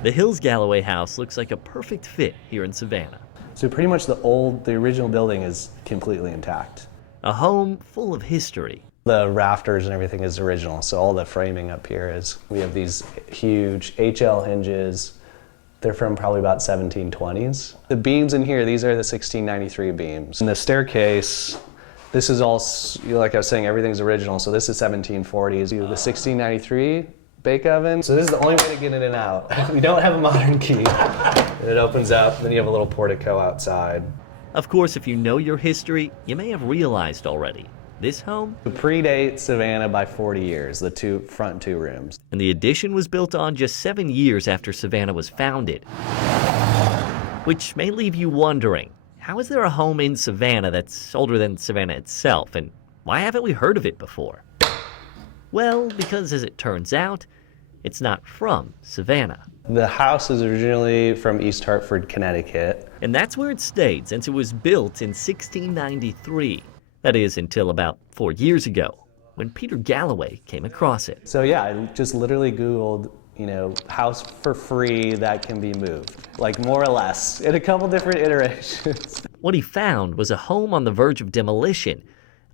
The Hills Galloway house looks like a perfect fit here in Savannah. So pretty much the original building is completely intact. A home full of history. The rafters and everything is original, so all the framing up here is, we have these huge HL hinges. They're from probably about 1720s. The beams in here, these are the 1693 beams. And the staircase, this is all, like I was saying, everything's original, so this is 1740s. The 1693 bake oven. So this is the only way to get in and out. We don't have a modern key. And it opens up, then you have a little portico outside. Of course, if you know your history, you may have realized already. This home predates Savannah by 40 years, the front two rooms. And the addition was built on just 7 years after Savannah was founded. Which may leave you wondering, how is there a home in Savannah that's older than Savannah itself, and why haven't we heard of it before? Well, because as it turns out, it's not from Savannah. The house is originally from East Hartford, Connecticut. And that's where it stayed since it was built in 1693. That is, until about 4 years ago, when Peter Galloway came across it. So yeah, I just literally Googled, house for free that can be moved, like more or less, in a couple different iterations. What he found was a home on the verge of demolition,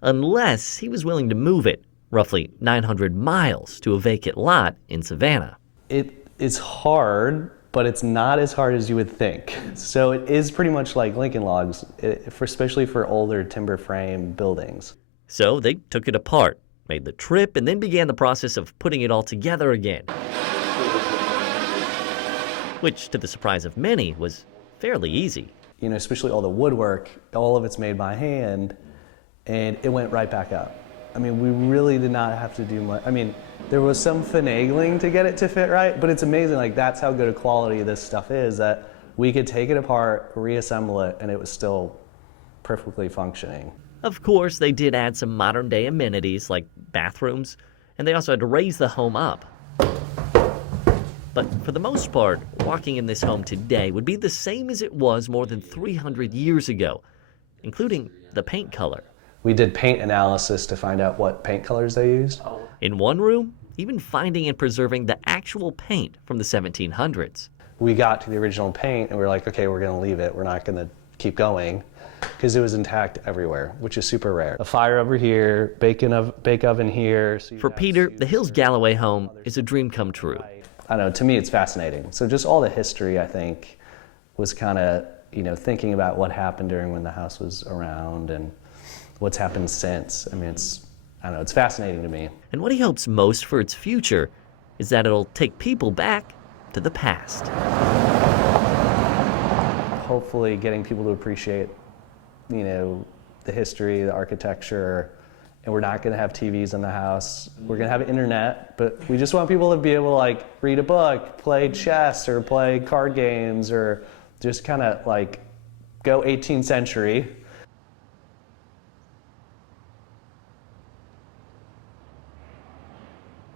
unless he was willing to move it roughly 900 miles to a vacant lot in Savannah. It is hard, but it's not as hard as you would think. So it is pretty much like Lincoln Logs, especially for older timber frame buildings. So they took it apart, made the trip, and then began the process of putting it all together again. Which, to the surprise of many, was fairly easy. Especially all the woodwork, all of it's made by hand, and it went right back up. We really did not have to do much. There was some finagling to get it to fit right, but it's amazing, that's how good a quality this stuff is, that we could take it apart, reassemble it, and it was still perfectly functioning. Of course, they did add some modern-day amenities like bathrooms, and they also had to raise the home up. But for the most part, walking in this home today would be the same as it was more than 300 years ago, including the paint color. We did paint analysis to find out what paint colors they used. In one room, even finding and preserving the actual paint from the 1700s. We got to the original paint and we were like, okay, we're gonna leave it. We're not gonna keep going, because it was intact everywhere, which is super rare. A fire over here, bake oven here. So for Peter, the Hills Galloway home is a dream come true. I don't know, to me it's fascinating. So just all the history, I think, was kind of, thinking about what happened during when the house was around and what's happened since. It's fascinating to me. And what he hopes most for its future is that it'll take people back to the past. Hopefully getting people to appreciate, the history, the architecture, and we're not gonna have TVs in the house. We're gonna have internet, but we just want people to be able to read a book, play chess, or play card games, or just kind of go 18th century.